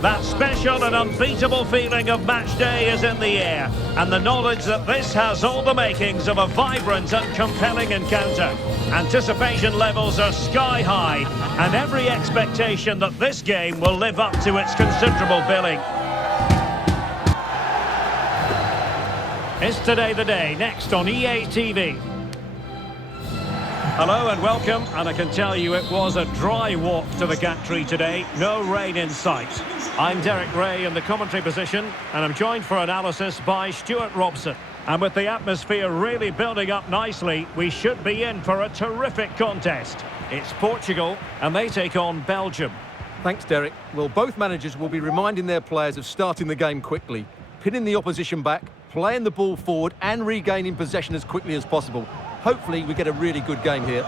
That special and unbeatable feeling of match day is in the air, and the knowledge that this has all the makings of a vibrant and compelling encounter. Anticipation levels are sky high, and every expectation that this game will live up to its considerable billing. Is Today the Day, next on EA TV. Hello and welcome, and I can tell you it was a dry walk to the gantry today, no rain in sight. I'm Derek Ray in the commentary position, and I'm joined for analysis by Stuart Robson. And with the atmosphere really building up nicely, we should be in for a terrific contest. It's Portugal, and they take on Belgium. Thanks, Derek. Well, both managers will be reminding their players of starting the game quickly, pinning the opposition back, playing the ball forward and regaining possession as quickly as possible. Hopefully we get a really good game here.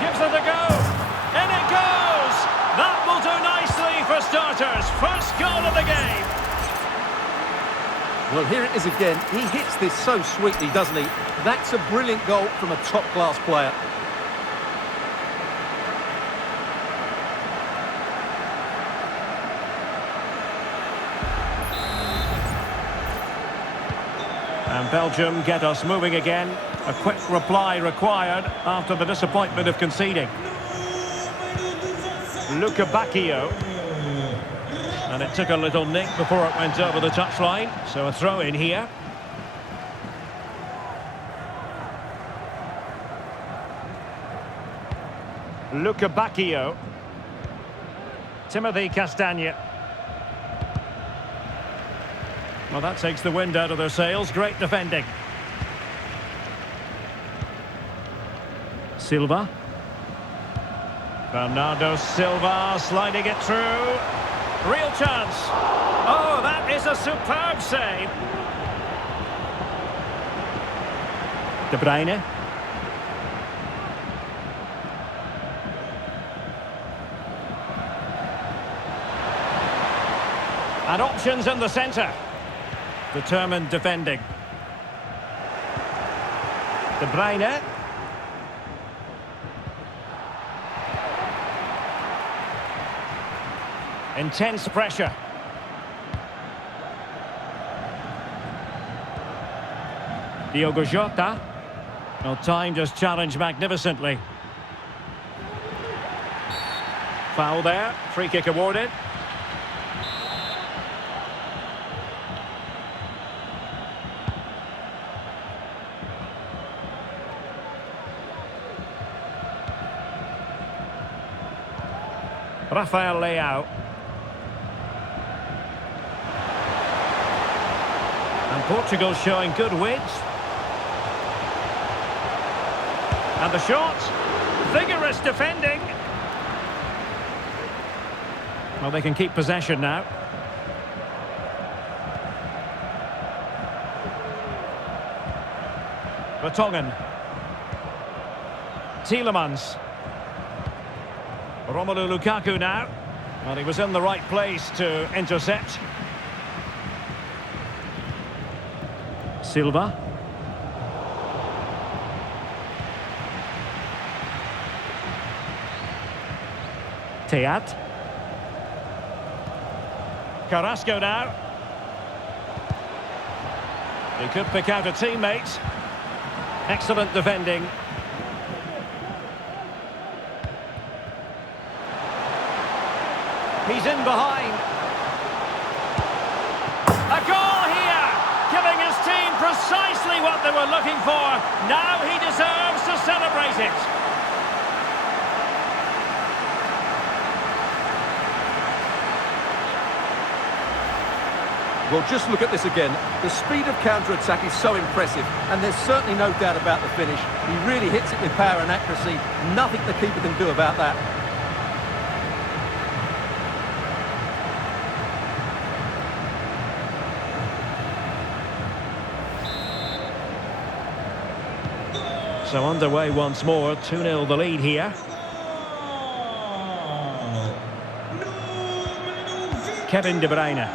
Gives it a go. In it goes. That will do nicely for starters. First goal of the game. Well, here it is again. He hits this so sweetly, doesn't he? That's a brilliant goal from a top-class player. And Belgium get us moving again. A quick reply required after the disappointment of conceding. Luca Bacchio. And it took a little nick before it went over the touchline. So a throw in here. Luca Bacchio. Timothy Castagne. Well, that takes the wind out of their sails. Great defending. Silva. Bernardo Silva sliding it through. Real chance. Oh, that is a superb save. De Bruyne. And options in the centre. Determined defending. De Bruyne. Intense pressure. Diogo Jota. Well, timed his challenge magnificently. Foul there. Free kick awarded. Rafael Leao. And Portugal showing good width. And the shot. Vigorous defending. Well, they can keep possession now. Vertonghen. Tielemans. Romelu Lukaku now. Well, he was in the right place to intercept. Silva. Teat. Carrasco now. He could pick out a teammate. Excellent defending. He's in behind. A goal here, giving his team precisely what they were looking for. Now he deserves to celebrate it. Well, just look at this again. The speed of counter-attack is so impressive, and there's certainly no doubt about the finish. He really hits it with power and accuracy. Nothing the keeper can do about that. So underway once more, 2-0 the lead here. Kevin De Bruyne.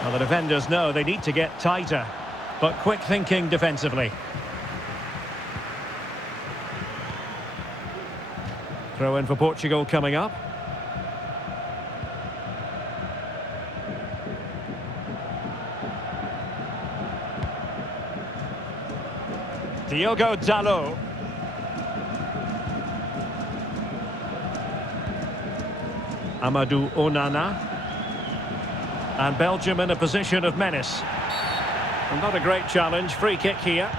Well, the defenders know they need to get tighter, but quick thinking defensively. Throw in for Portugal coming up. Diogo Dalot. Amadou Onana. And Belgium in a position of menace. And not a great challenge. Free kick here.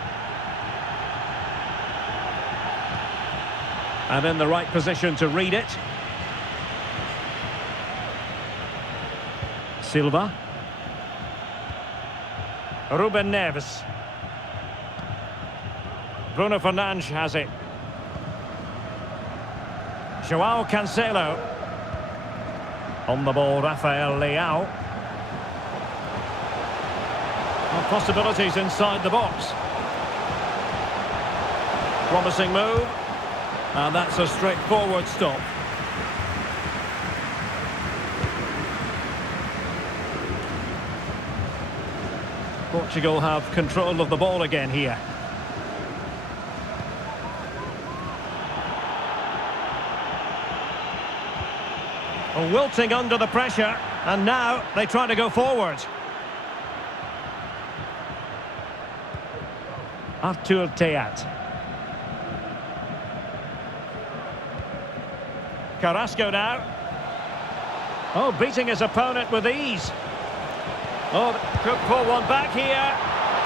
And in the right position to read it. Silva. Ruben Neves. Bruno Fernandes has it. Joao Cancelo. On the ball, Rafael Leao. Well, possibilities inside the box. Promising move. And that's a straightforward stop. Portugal have control of the ball again here. Wilting under the pressure, and now they try to go forward. Artur Teat. Carrasco now. Oh, beating his opponent with ease. Oh, could pull one back here.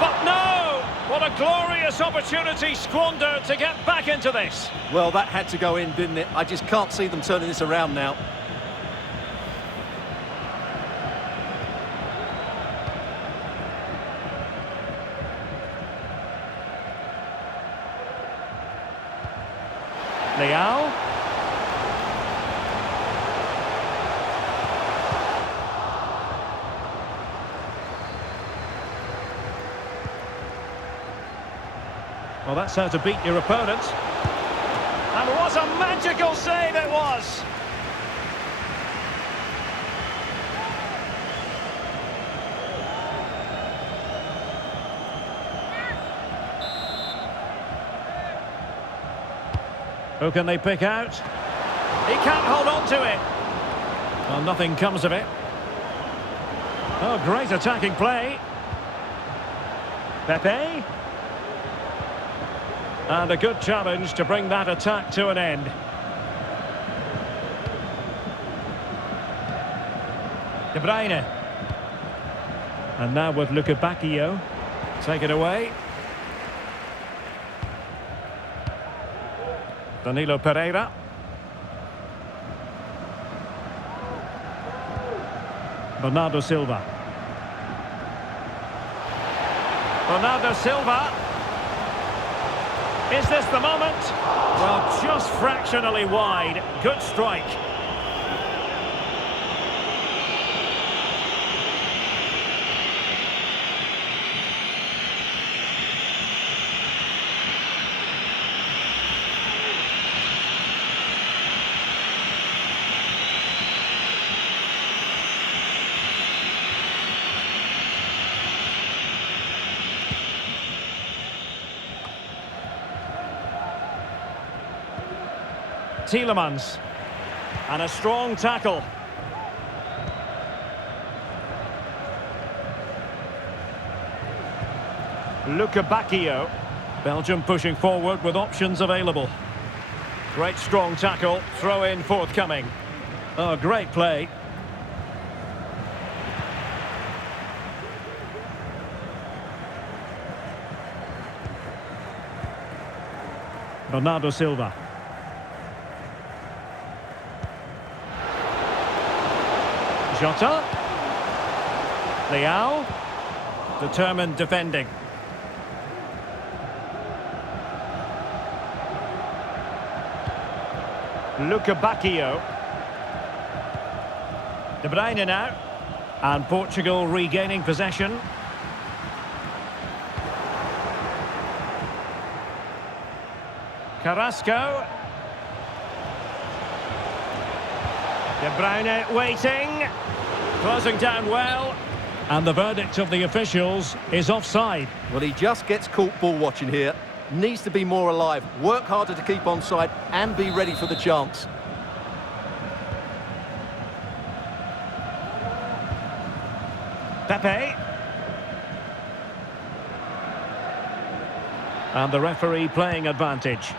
But no! What a glorious opportunity squandered to get back into this. Well, that had to go in, didn't it? I just can't see them turning this around now. Leao. Well, that's how to beat your opponent. And what a magical save it was! Who can they pick out? He can't hold on to it. Well, nothing comes of it. Oh, great attacking play. Pepe. And a good challenge to bring that attack to an end. De Bruyne. And now with Luka Bacchio. Take it away. Danilo Pereira. Bernardo Silva. Bernardo Silva. Is this the moment? Well, just fractionally wide. Good strike. Tielemans. And a strong tackle. Luka Bacchio. Belgium pushing forward with options available. Great strong tackle. Throw in forthcoming. Oh, great play. Bernardo Silva. Jota. Leao. Determined defending. Luka Bacchio. De Bruyne now. And Portugal regaining possession. Carrasco. De Bruyne waiting. Closing down well. And the verdict of the officials is offside. Well, he just gets caught ball watching here. needs to be more alive, work harder to keep onside and be ready for the chance. Pepe. And the referee playing advantage.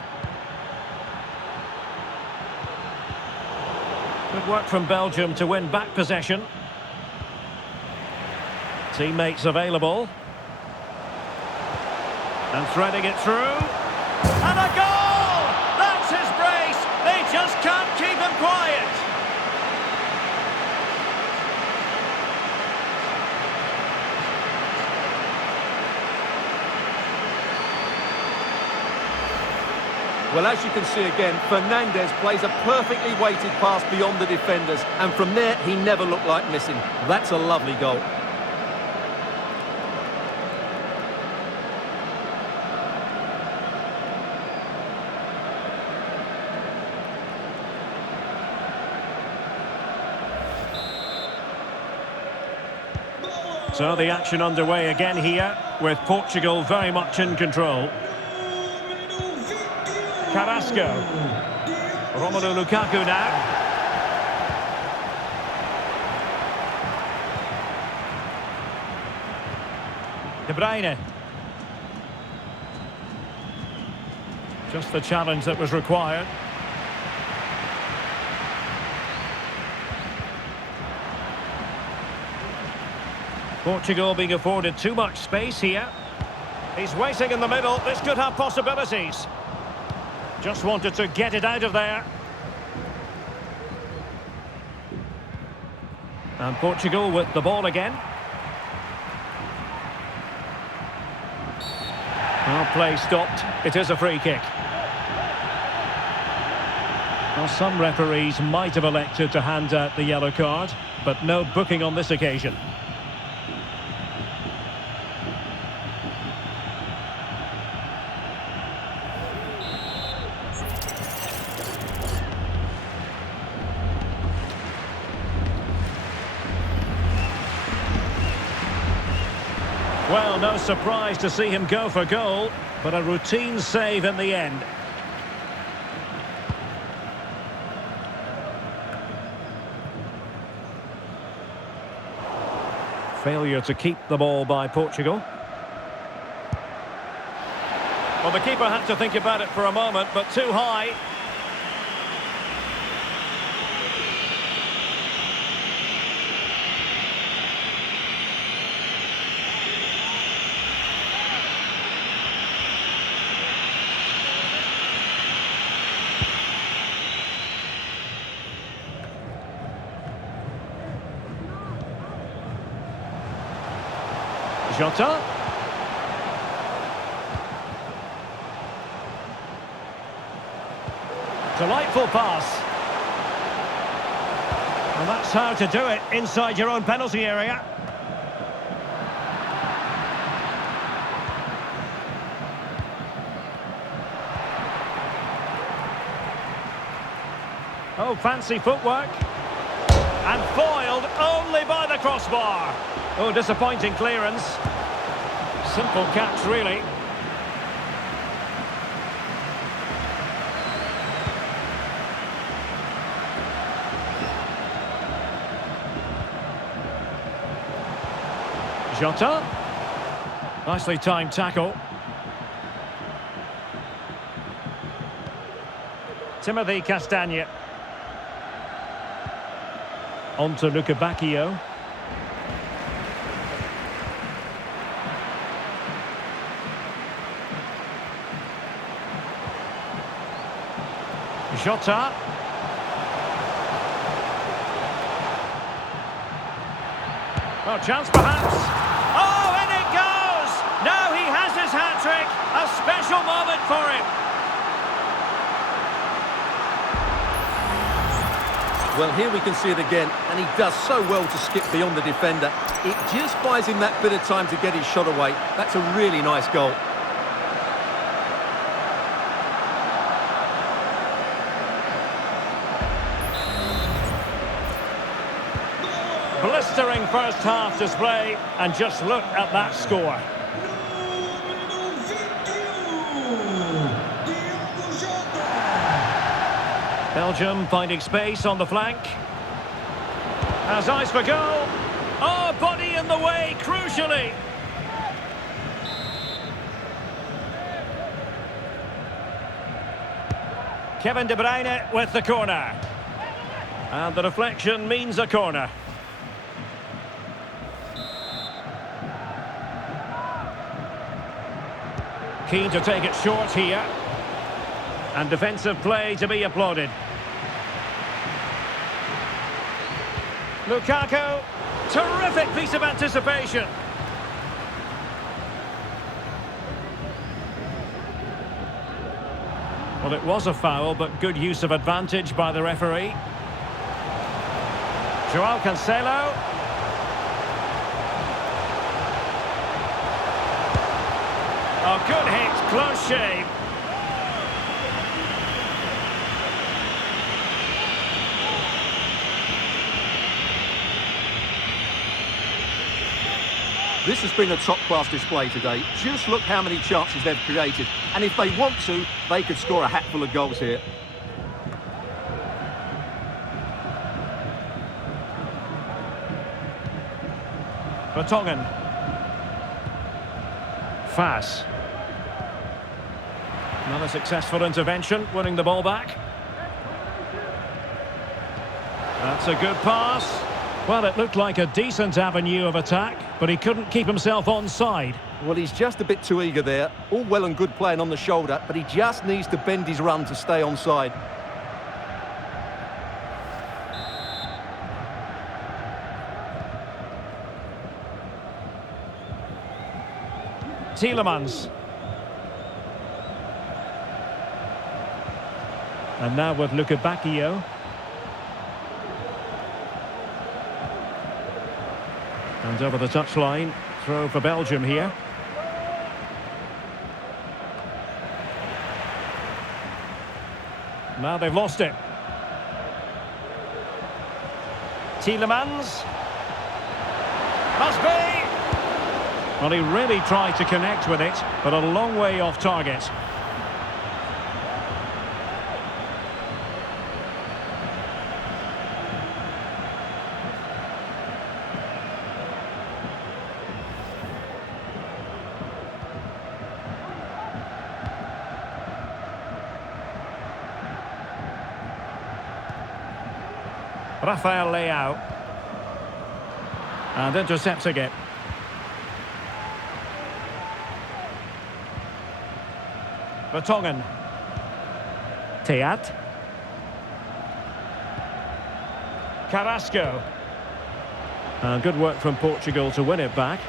Good work from Belgium to win back possession. Teammates available. And threading it through. And a goal! That's his brace! They just can't keep him quiet! Well, as you can see again, Fernandes plays a perfectly weighted pass beyond the defenders, and from there, he never looked like missing. That's a lovely goal. So the action underway again here, with Portugal very much in control. Carrasco. Romelu Lukaku now. De Bruyne. Just the challenge that was required. Portugal being afforded too much space here. He's waiting in the middle. This could have possibilities. Just wanted to get it out of there. And Portugal with the ball again. Well, play stopped. It is a free kick. Well, some referees might have elected to hand out the yellow card, but no booking on this occasion. Well, no surprise to see him go for goal, but a routine save in the end. Failure to keep the ball by Portugal. Well, the keeper had to think about it for a moment, but too high. Jota. Delightful pass. Well, that's how to do it inside your own penalty area. Oh, fancy footwork. And foiled only by the crossbar. Oh, disappointing clearance. Simple catch, really. Jota. Nicely timed tackle. Timothy Castagne. On to Lukebakio. Jota. Well, chance perhaps. Oh, and it goes! Now he has his hat-trick. A special moment for him. Well, here we can see it again, and he does so well to skip beyond the defender. It just buys him that bit of time to get his shot away. That's a really nice goal. Blistering first half display, and just look at that score. Belgium finding space on the flank. Has eyes for goal. Oh, body in the way, crucially. Kevin De Bruyne with the corner. And the deflection means a corner. Keen to take it short here. And defensive play to be applauded. Lukaku. Terrific piece of anticipation. Well, it was a foul, but good use of advantage by the referee. Joao Cancelo. Oh, good hit, close shave. This has been a top-class display today. Just look how many chances they've created. And if they want to, they could score a hatful of goals here. Vertonghen. Fass. Another successful intervention, winning the ball back. That's a good pass. Well, it looked like a decent avenue of attack, but he couldn't keep himself onside. Well, he's just a bit too eager there. All well and good playing on the shoulder, but he just needs to bend his run to stay onside. Tielemans. And now with Lukebakio. And over the touchline, throw for Belgium here. Now they've lost it. Tielemans. Must be. Well, he really tried to connect with it, but a long way off target. Rafael Leao. And intercepts again. Vertonghen. Teat. Carrasco. And good work from Portugal to win it back.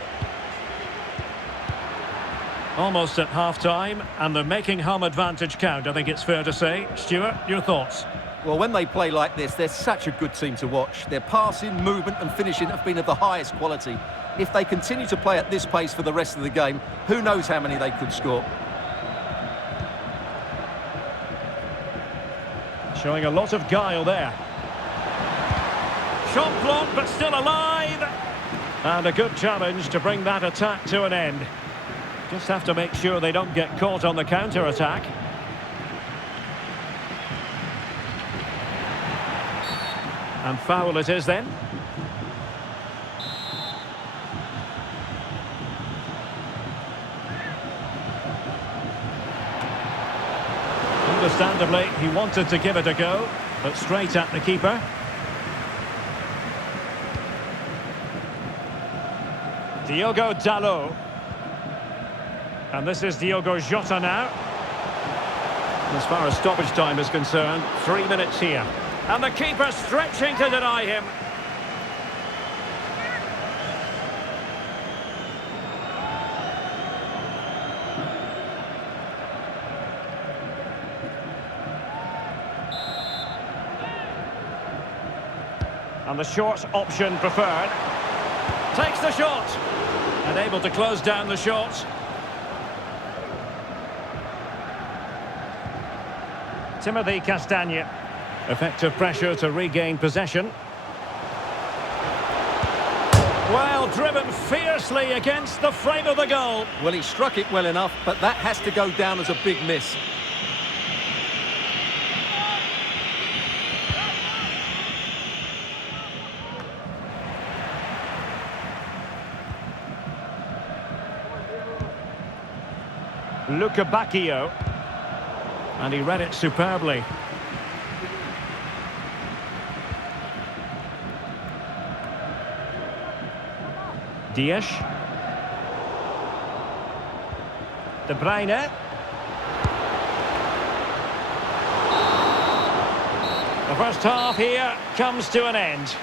Almost at half-time, and they're making home advantage count, I think it's fair to say. Stuart, your thoughts? Well, when they play like this, they're such a good team to watch. Their passing, movement and finishing have been of the highest quality. If they continue to play at this pace for the rest of the game, who knows how many they could score. Showing a lot of guile there. Shot blocked, but still alive. And a good challenge to bring that attack to an end. Just have to make sure they don't get caught on the counter-attack. And foul it is then. Understandably, he wanted to give it a go, but straight at the keeper. Diogo Dalot. And this is Diogo Jota now. As far as stoppage time is concerned, 3 minutes here. And the keeper stretching to deny him. And the short option preferred. Takes the shot. And able to close down the shot. Timothy Castagne. Effective pressure to regain possession. Well, driven fiercely against the frame of the goal. Well, he struck it well enough, but that has to go down as a big miss. Bacchio. And he read it superbly. Dias. De Bruyne. The first half here comes to an end.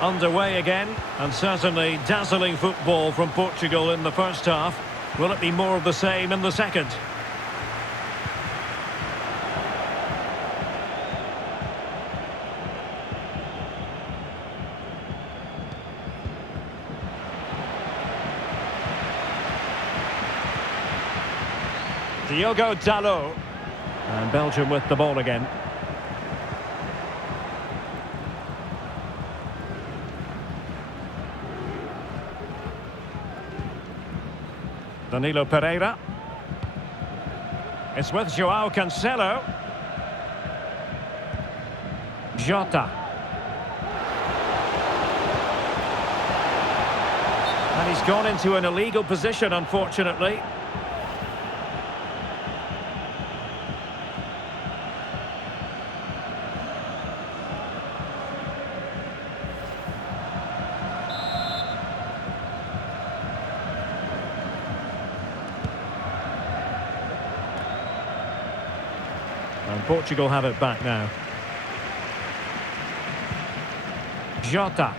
Underway again, and certainly dazzling football from Portugal in the first half. Will it be more of the same in the second? Diogo Dalot. And Belgium with the ball again. Danilo Pereira. It's with João Cancelo. Jota. And he's gone into an illegal position, unfortunately. And Portugal have it back now. Jota.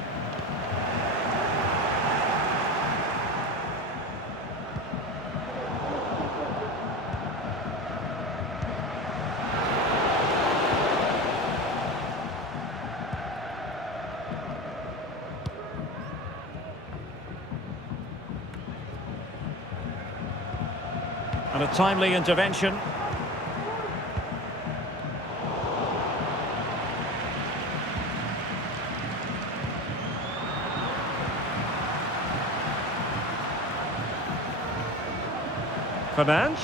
And a timely intervention. Fernandes.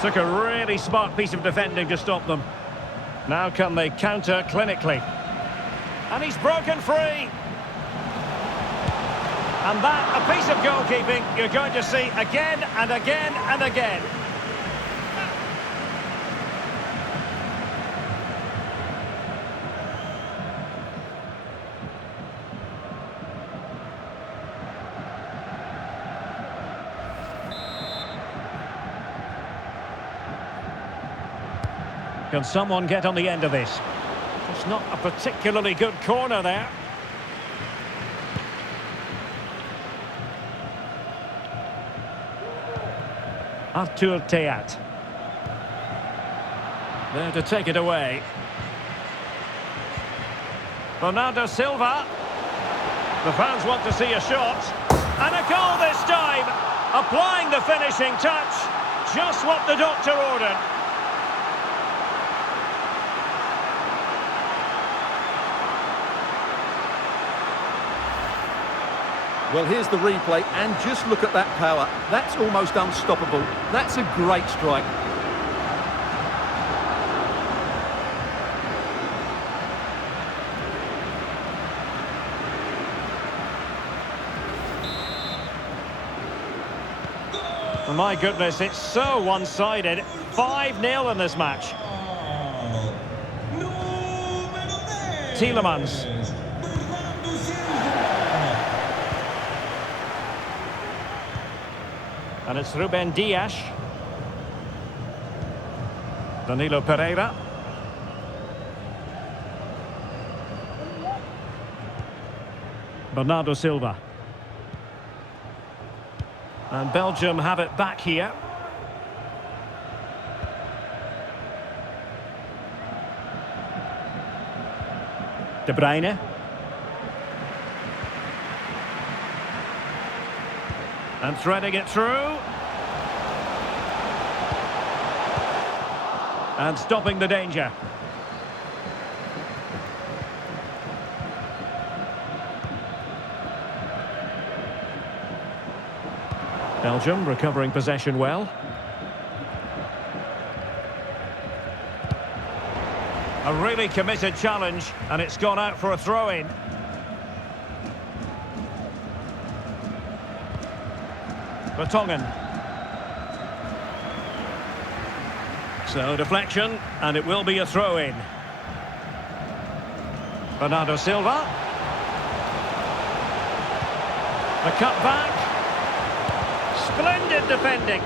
Took a really smart piece of defending to stop them. Now can they counter clinically? And he's broken free. And that, a piece of goalkeeping you're going to see again and again and again. Can someone get on the end of this? It's not a particularly good corner there. Artur Teat. There to take it away. Bernardo Silva. The fans want to see a shot. And a goal this time. Applying the finishing touch. Just what the doctor ordered. Well, here's the replay, and just look at that power. That's almost unstoppable. That's a great strike. Oh, my goodness, it's so one-sided. 5-0 in this match. Tielemans. And it's Ruben Dias. Danilo Pereira. Bernardo Silva. And Belgium have it back here. De Bruyne. And threading it through. And stopping the danger. Belgium recovering possession well. A really committed challenge, and it's gone out for a throw-in. Vertonghen. So deflection, and it will be a throw-in. Bernardo Silva. The cut back. Splendid defending.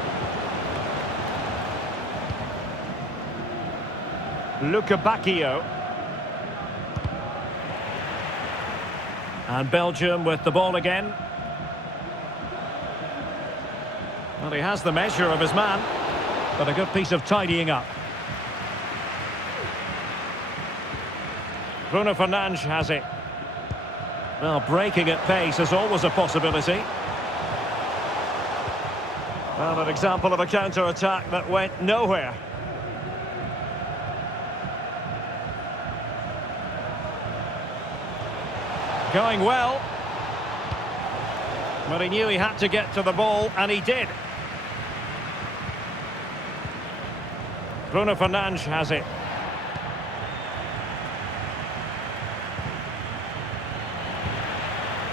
Luca Bacchio. And Belgium with the ball again. Well, he has the measure of his man, but a good piece of tidying up. Bruno Fernandes has it. Well, breaking at pace is always a possibility. Well, an example of a counter-attack that went nowhere. Going well. But he knew he had to get to the ball, and he did. Bruno Fernandes has it.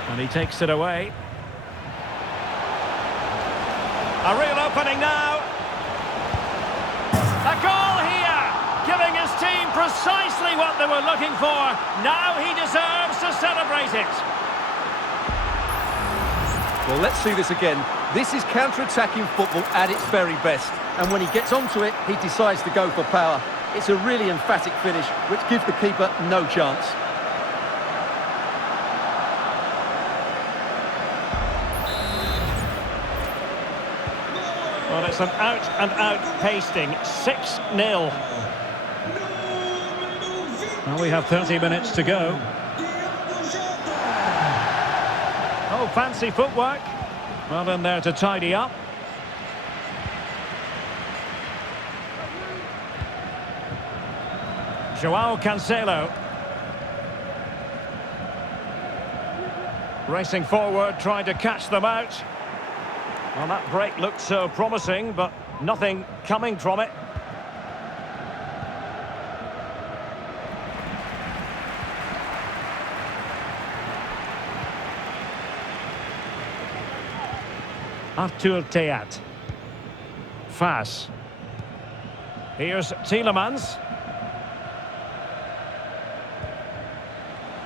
And he takes it away. A real opening now. A goal here, giving his team precisely what they were looking for. Now he deserves to celebrate it. Well, let's see this again. This is counter-attacking football at its very best. And when he gets onto it, he decides to go for power. It's a really emphatic finish, which gives the keeper no chance. Well, it's an out-and-out pasting. 6-0. Well, we have 30 minutes to go. Oh, fancy footwork. Well in there to tidy up. Joao Cancelo. Racing forward, trying to catch them out. Well, that break looked so promising, but nothing coming from it. Arthur Theat. Fas. Here's Tielemans.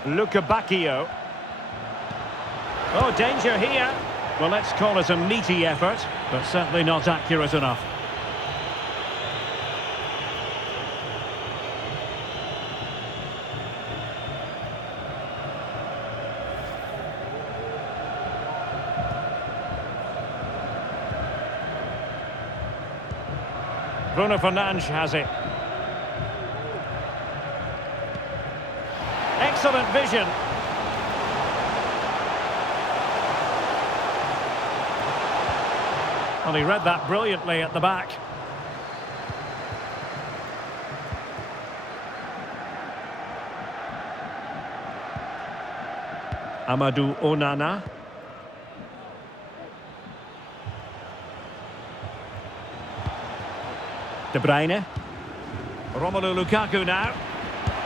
Luca Bacchio. Oh, danger here. Well, let's call it a meaty effort, but certainly not accurate enough. Bruno Fernandes has it. Excellent vision. Well, he read that brilliantly at the back. Amadou Onana. De Bruyne. Romelu Lukaku now.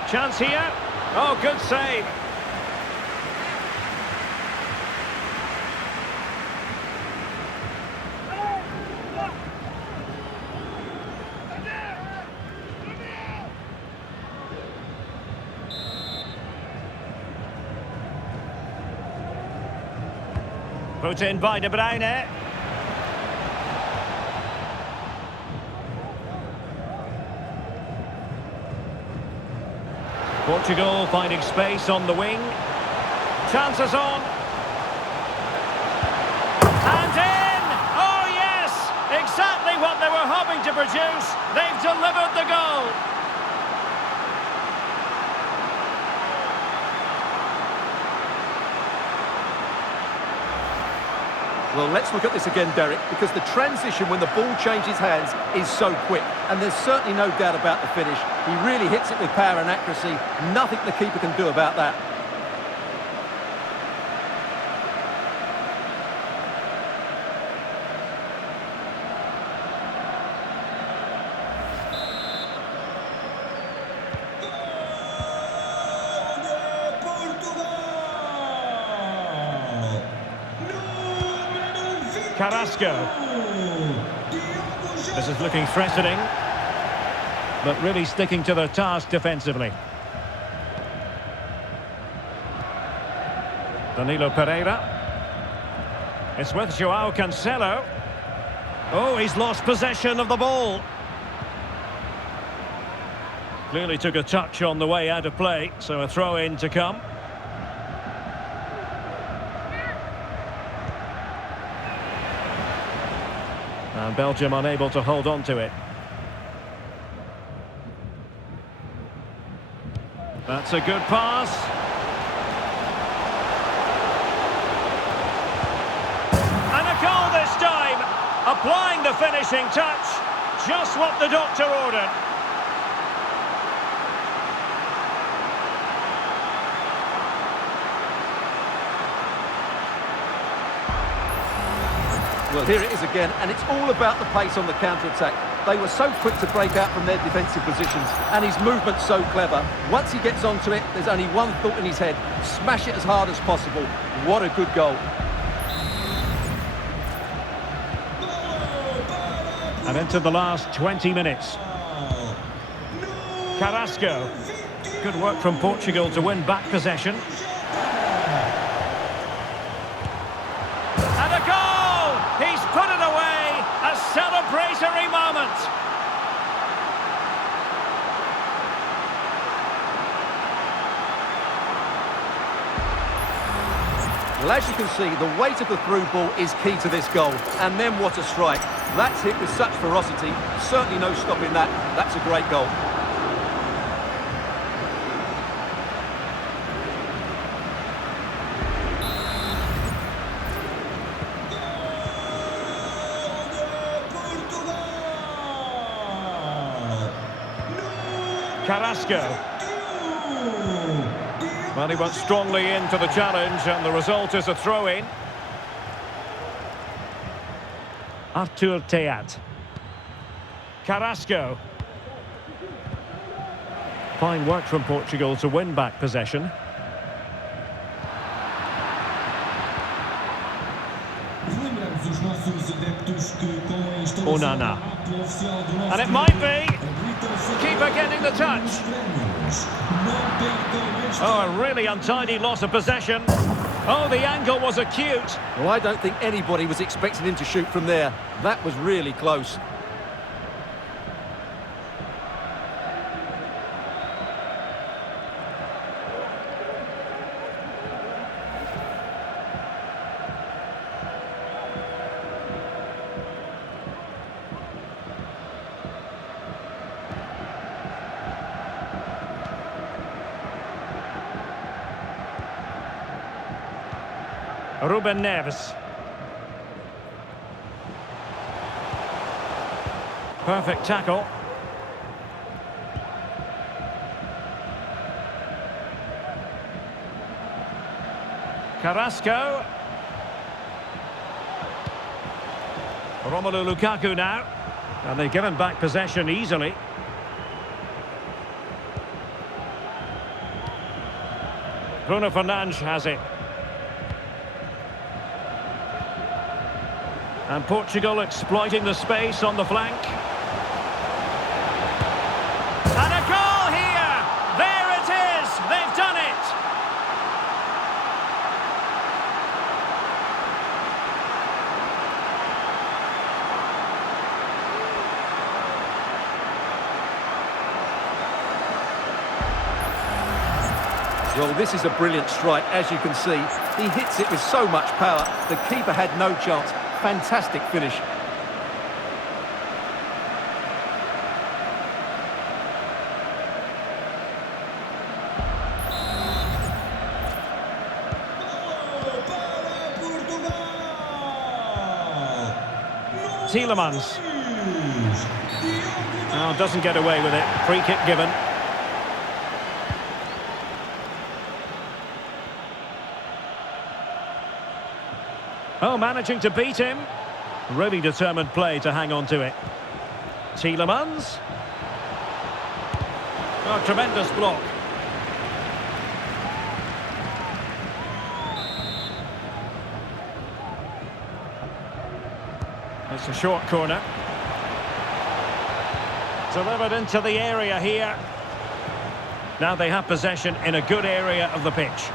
Chance here. Oh, good save. Put in by De Bruyne. Portugal finding space on the wing. Chances on. And in! Oh yes! Exactly what they were hoping to produce. They've delivered the goal. Well, let's look at this again, Derek, because the transition when the ball changes hands is so quick. And there's certainly no doubt about the finish. He really hits it with power and accuracy. Nothing the keeper can do about that. Carrasco. This is looking threatening, but really sticking to their task defensively. Danilo Pereira. It's with Joao Cancelo. Oh, he's lost possession of the ball. Clearly took a touch on the way out of play, so a throw-in to come. And Belgium unable to hold on to it. That's a good pass. And a goal this time. Applying the finishing touch. Just what the doctor ordered. Well, here it is again, and it's all about the pace on the counter-attack. They were so quick to break out from their defensive positions, and his movement's so clever. Once he gets onto it, there's only one thought in his head: smash it as hard as possible. What a good goal. And into the last 20 minutes. Carrasco. Good work from Portugal to win back possession. And a goal! He's put it away! A celebratory moment! Well, as you can see, the weight of the through ball is key to this goal. And then what a strike. That's hit with such ferocity. Certainly no stopping that. That's a great goal. Carrasco. Well, he went strongly into the challenge, and the result is a throw-in. Artur Teat. Carrasco. Fine work from Portugal to win back possession. Onana. And it might be. Keeper getting the touch. Oh, a really untidy loss of possession. Oh, the angle was acute. Well, I don't think anybody was expecting him to shoot from there. That was really close. Ruben Neves. Perfect tackle. Carrasco. Romelu Lukaku now. And they've given back possession easily. Bruno Fernandes has it. And Portugal exploiting the space on the flank. And a goal here! There it is! They've done it! Well, this is a brilliant strike, as you can see. He hits it with so much power. The keeper had no chance. Fantastic finish. Tielemans. Oh, doesn't get away with it. Free kick given. Oh, managing to beat him. Really determined play to hang on to it. Tielemans. Oh, tremendous block. It's a short corner. Delivered into the area here. Now they have possession in a good area of the pitch.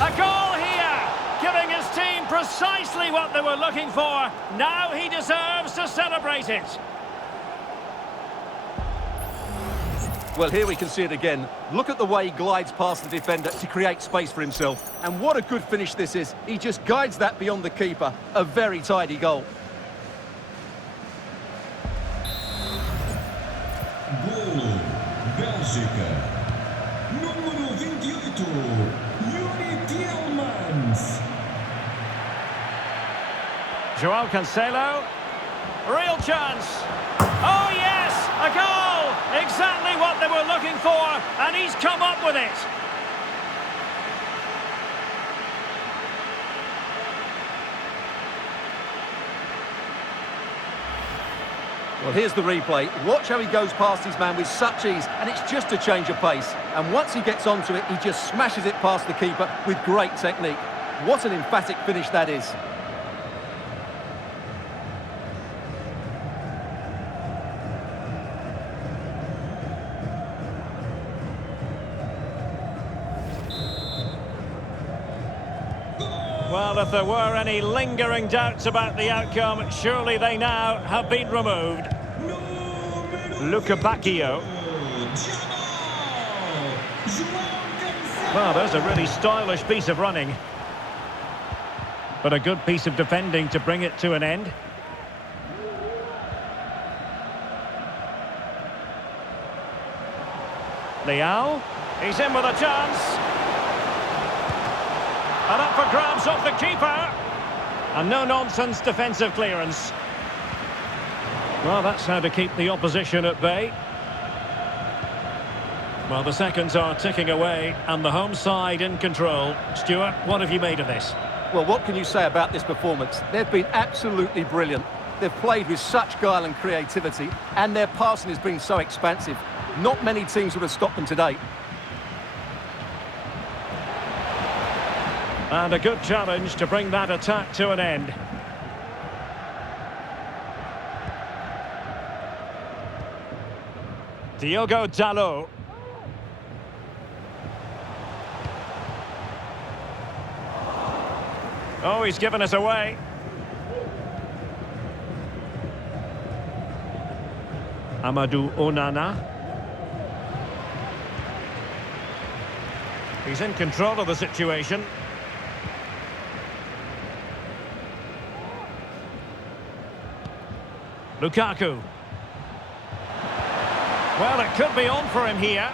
A goal here! Giving his team precisely what they were looking for. Now he deserves to celebrate it. Well, here we can see it again. Look at the way he glides past the defender to create space for himself. And what a good finish this is. He just guides that beyond the keeper. A very tidy goal. Golo, Bélgica. Número 28, Yuri Tielemans. João Cancelo. Real chance. Oh, yes! A goal! Exactly what they were looking for, and he's come up with it. Well, here's the replay. Watch how he goes past his man with such ease, and it's just a change of pace. And once he gets onto it, he just smashes it past the keeper with great technique. What an emphatic finish that is. Well, if there were any lingering doubts about the outcome, surely they now have been removed. Luca Bacchio. Well, there's a really stylish piece of running. But a good piece of defending to bring it to an end. Leao. He's in with a chance. And up for grabs off the keeper. And no-nonsense defensive clearance. Well, that's how to keep the opposition at bay. Well, the seconds are ticking away, and the home side in control. Stuart, what have you made of this? Well, what can you say about this performance? They've been absolutely brilliant. They've played with such guile and creativity, and their passing has been so expansive. Not many teams would have stopped them today. And a good challenge to bring that attack to an end. Diogo Dalot. Oh, he's given us away. Amadou Onana. He's in control of the situation. Lukaku. Well, it could be on for him here.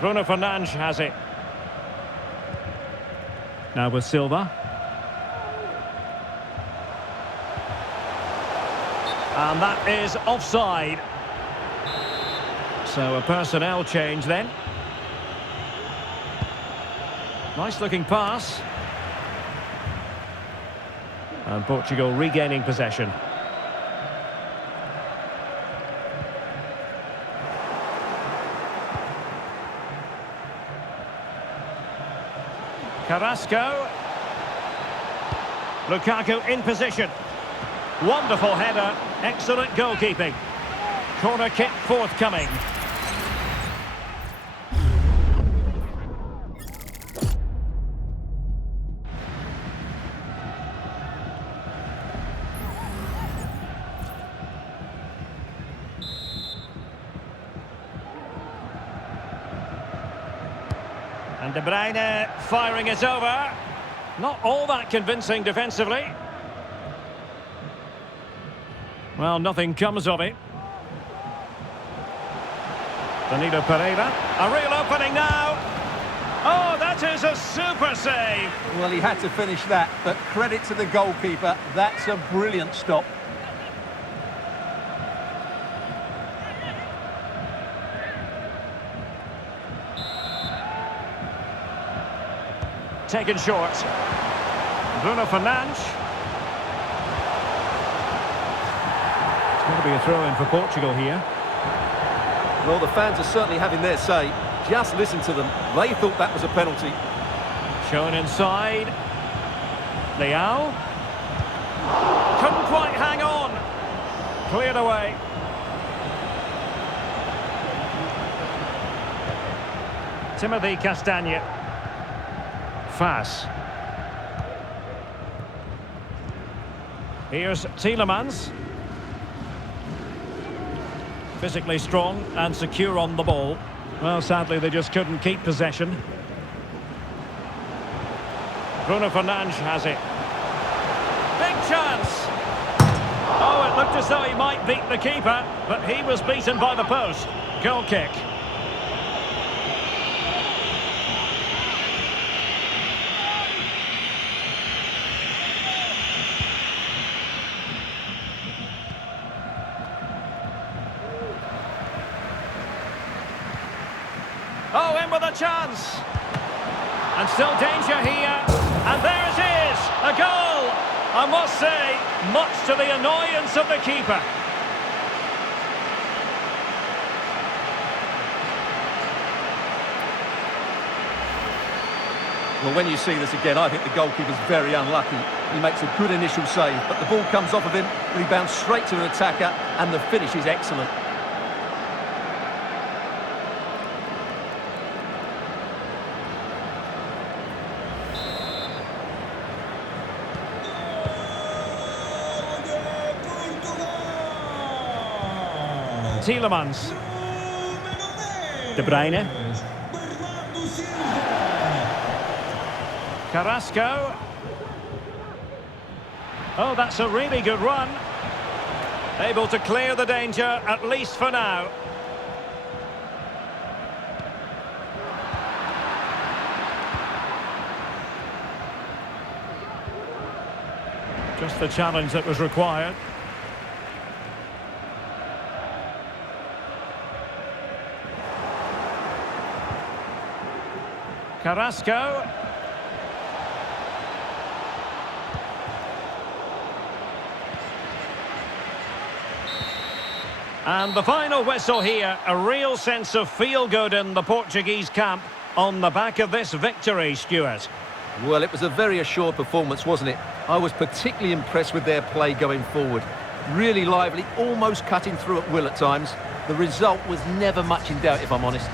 Bruno Fernandes has it. Now with Silva. And that is offside. So a personnel change then. Nice looking pass. And Portugal regaining possession. Carrasco. Lukaku in position. Wonderful header. Excellent goalkeeping. Corner kick forthcoming. And De Bruyne firing it over. Not all that convincing defensively. Well, nothing comes of it. Danilo Pereira. A real opening now. Oh, that is a super save. Well, he had to finish that, but credit to the goalkeeper. That's a brilliant stop. Taken short. Bruno Fernandes. It's going to be a throw-in for Portugal here. Well, the fans are certainly having their say. Just listen to them. They thought that was a penalty. Shown inside. Leao. Couldn't quite hang on. Cleared away. Timothy Castagne. Fass. Here's Tielemans. Physically strong and secure on the ball. Well, sadly, they just couldn't keep possession. Bruno Fernandes has it. Big chance! Oh, it looked as though he might beat the keeper, but he was beaten by the post. Goal kick. Oh, in with a chance. And still danger here. And there it is, a goal. I must say, much to the annoyance of the keeper. Well, when you see this again, I think the goalkeeper's very unlucky. He makes a good initial save, but the ball comes off of him, rebounds straight to an attacker, and the finish is excellent. Tielemans. De Bruyne. Carrasco. Oh, that's a really good run. Able to clear the danger, at least for now. Just the challenge that was required. Carrasco. And the final whistle here, a real sense of feel-good in the Portuguese camp on the back of this victory, Stuart. Well, it was a very assured performance, wasn't it? I was particularly impressed with their play going forward. Really lively, almost cutting through at will at times. The result was never much in doubt, if I'm honest.